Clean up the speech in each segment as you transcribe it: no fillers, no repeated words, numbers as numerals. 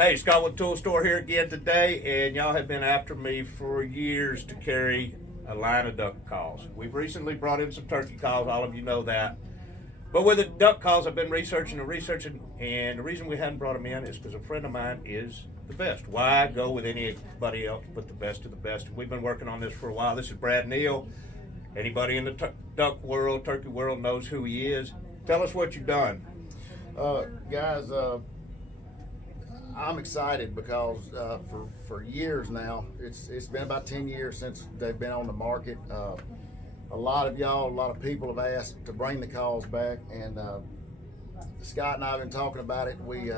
Hey, Scotland Tool Store here again today, and y'all have been after me for years to carry a line of duck calls. We've recently brought in some turkey calls, all of you know that. But with the duck calls, I've been researching, and the reason we hadn't brought them in is because a friend of mine is the best. Why go with anybody else but the best of the best? We've been working on this for a while. This is Brad Neill. Anybody in the duck world, turkey world knows who he is. Tell us what you've done. Guys, I'm excited because for years now, it's been about 10 years since they've been on the market. A lot of people have asked to bring the calls back, and Scott and I have been talking about it. We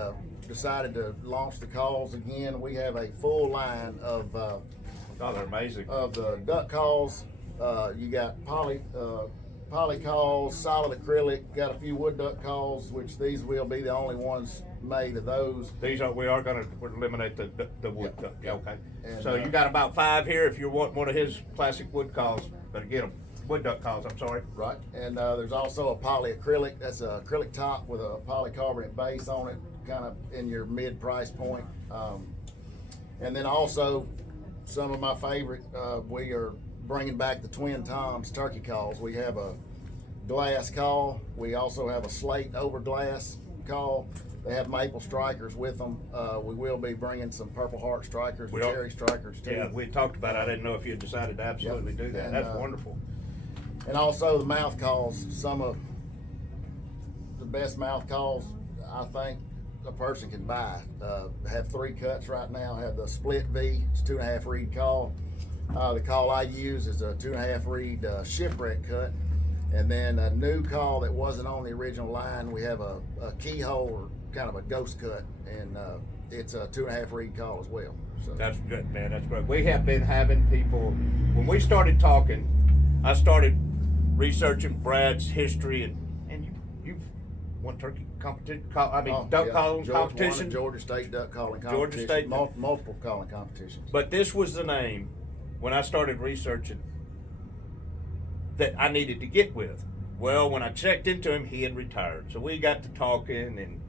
decided to launch the calls again. We have a full line of they're amazing. Of the duck calls. You got poly calls, solid acrylic, got a few wood duck calls, which these will be the only ones made of those. We are going to eliminate the wood duck. Yeah, okay. And, so you got about 5 here. If you want one of his classic wood calls, better get them. Wood duck calls, I'm sorry. Right. And there's also a polyacrylic. That's an acrylic top with a polycarbonate base on it, kind of in your mid price point. And then also some of my favorite, we are bringing back the Twin Toms turkey calls. We have a glass call. We also have a slate over glass call. They have maple strikers with them. We will be bringing some Purple Heart strikers and cherry strikers too. Yeah, we talked about it. I didn't know if you had decided to absolutely do that. And, that's wonderful. And also the mouth calls. Some of the best mouth calls I think a person can buy. Have 3 cuts right now. Have the split V. It's 2.5 reed call. The call I use is a 2.5 reed shipwreck cut. And then a new call that wasn't on the original line, we have a keyhole, or kind of a ghost cut, and it's a 2.5 reed call as well. So that's good, man. That's great. We have been having people, when we started talking, I started researching Brad's history, and you've won turkey competition, duck calling competition. Georgia State duck calling competition. Georgia State. Multiple calling competitions. But this was the name, when I started researching, that I needed to get with. Well, when I checked into him, he had retired. So we got to talking, and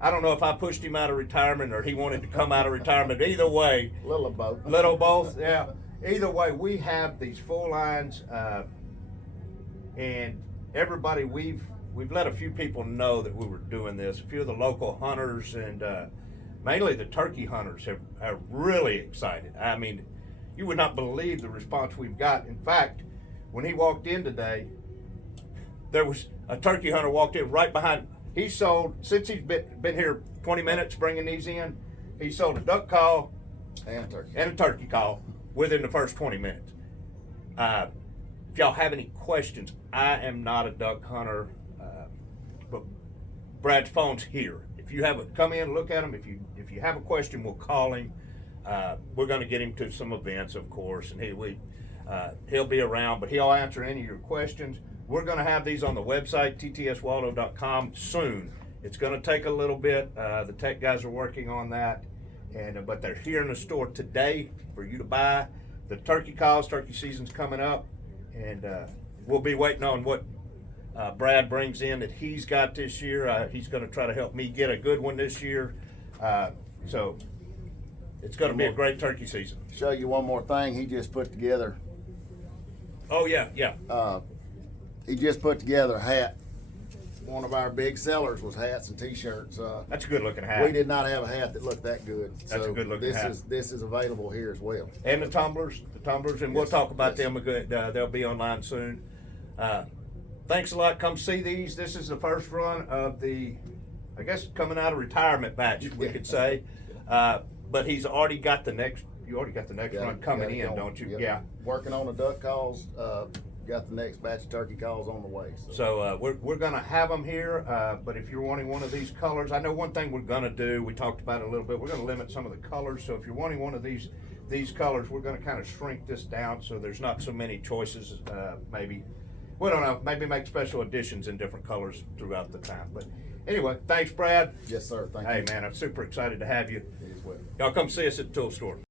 I don't know if I pushed him out of retirement or he wanted to come out of retirement. Either way. Little of both. Little both, yeah. Either way, we have these full lines, and everybody, we've let a few people know that we were doing this. A few of the local hunters and mainly the turkey hunters are really excited. I mean, you would not believe the response we've got. In fact, when he walked in today, there was a turkey hunter walked in right behind. He sold, since he's been here 20 minutes bringing these in, he sold a duck call and a turkey call within the first 20 minutes. If y'all have any questions, I am not a duck hunter, but Brad's phone's here. If you have come in, look at him. If you have a question, we'll call him. We're going to get him to some events, of course, and he'll be around, but he'll answer any of your questions. We're going to have these on the website, ttswaldo.com, soon. It's going to take a little bit. The tech guys are working on that, but they're here in the store today for you to buy. The turkey calls, turkey season's coming up, and we'll be waiting on what Brad brings in that he's got this year. He's going to try to help me get a good one this year. So it's going to be a great turkey season. Show you one more thing he just put together. Oh, yeah. He just put together a hat. One of our big sellers was hats and T-shirts. That's a good looking hat. We did not have a hat that looked that good. That's a good looking hat. This is available here as well. And the tumblers, and we'll talk about them a good. They'll be online soon. Thanks a lot. Come see these. This is the first run of the, I guess, coming out of retirement batch, we could say. But he's already got the next. You already got the next run coming in, don't you? Yep. Yeah. Working on the duck calls. Got the next batch of turkey calls on the way. So we're going to have them here. But if you're wanting one of these colors, I know one thing we're going to do. We talked about it a little bit. We're going to limit some of the colors. So if you're wanting one of these colors, we're going to kind of shrink this down so there's not so many choices. Maybe we don't know. Maybe make special editions in different colors throughout the time. But anyway, thanks, Brad. Yes, sir. Thank you. Hey, man, I'm super excited to have you. You as well. Y'all come see us at the tool store.